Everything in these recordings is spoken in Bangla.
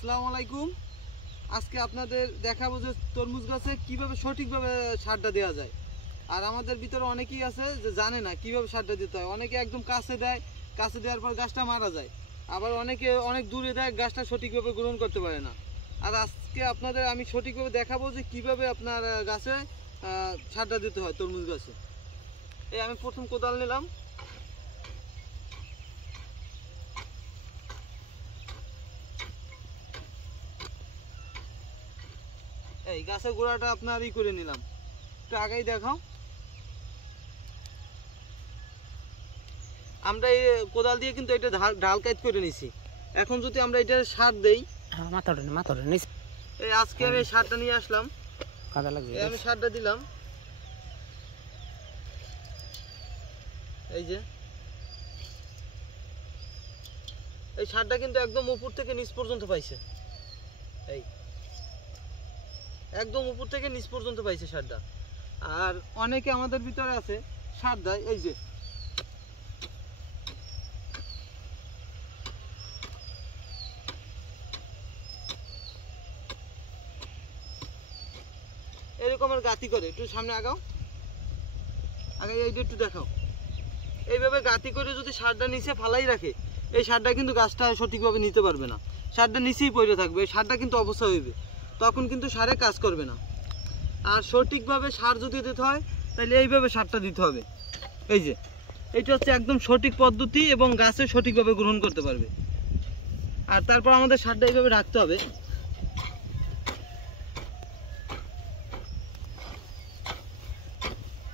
আসসালামু আলাইকুম। আজকে আপনাদের দেখাবো যে তরমুজ গাছে কিভাবে সঠিকভাবে সারটা দেওয়া যায়। আর আমাদের ভিতরে অনেকেই আছে যে জানে না কিভাবে সারটা দিতে হয়। অনেকে একদম কাছে দেয়, কাছে দেওয়ার পর গাছটা মারা যায়। আবার অনেকে অনেক দূরে দেয়, গাছটা সঠিকভাবে গ্রহণ করতে পারে না। আর আজকে আপনাদের আমি সঠিকভাবে দেখাবো যে কিভাবে আপনার গাছে সারটা দিতে হয় তরমুজ গাছে। এই আমি প্রথম কোদাল নিলাম। এই গাছের গোড়াটা আপনার করে নিলাম, একটু আগেই দেখাও। আমরা এই কোদাল দিয়ে কিন্তু এটা ঢাল কাজ করে নিছি। এখন যদি আমরা এটা সার দেই, এই আজকে আমি সারটা নিয়ে আসলাম, আমি সারটা দিলাম। এই যে এই সারটা কিন্তু একদম উপর থেকে নিচ পর্যন্ত পাইছে। এই একদম উপর থেকে নিচ পর্যন্ত পাইছে সারটা। আর অনেকে আমাদের ভিতরে আছে সার দেয়, এই যে এরকমের গাতি করে। একটু সামনে আগাও, আগে এইটা একটু দেখাও। এইভাবে গাতি করে যদি সারটা নিচে ফালাই রাখে, এই সারটা কিন্তু গাছটা সঠিকভাবে নিতে পারবে না, সারটা নিচেই পড়ে থাকবে, এই সারটা কিন্তু অবশ্যই হইবে, তখন কিন্তু সারে কাজ করবে না। আর সঠিকভাবে সার যদি দিতে হয় তাহলে এইভাবে সারটা দিতে হবে। এই যে এইটা হচ্ছে একদম সঠিক পদ্ধতি এবং গাছে সঠিকভাবে গ্রহণ করতে পারবে। আর তারপর আমাদের সারটা এইভাবে রাখতে হবে।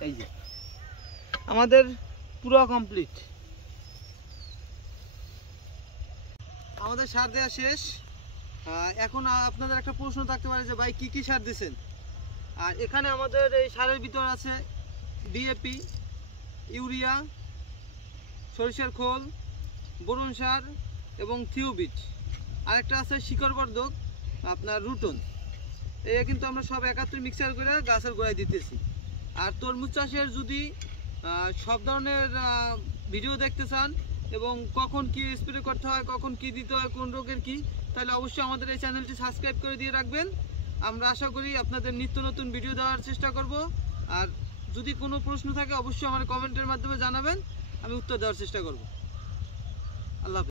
এই যে আমাদের পুরো কমপ্লিট, আমাদের সার দেওয়া শেষ। এখন আপনাদের একটা প্রশ্ন থাকতে পারে যে ভাই কি কি সার দিয়েছেন। আর এখানে আমাদের এই সারের ভিতর আছে ডিএপি, ইউরিয়া, সরিষার খোল, বোরন সার এবং থিওবিট। আরেকটা আছে শিকড়বর্ধক আপনার রুটন। এই কিন্তু আমরা সব একাত্রে মিক্সার করে গাছের গোড়ায় দিতেছি। আর তরমুজ চাষের যদি সব ধরনের ভিডিও দেখতে চান এবং কখন কি স্প্রে করতে হয়, কখন কি দিতে হয়, কোন রোগের কি, তাহলে অবশ্যই আমাদের এই চ্যানেলটি সাবস্ক্রাইব করে দিয়ে রাখবেন। আমরা আশা করি আপনাদের নিত্য নতুন ভিডিও দেওয়ার চেষ্টা করব। আর যদি কোনো প্রশ্ন থাকে অবশ্যই আমার কমেন্টের মাধ্যমে জানাবেন, আমি উত্তর দেওয়ার চেষ্টা করব। আল্লাহ হাফেজ।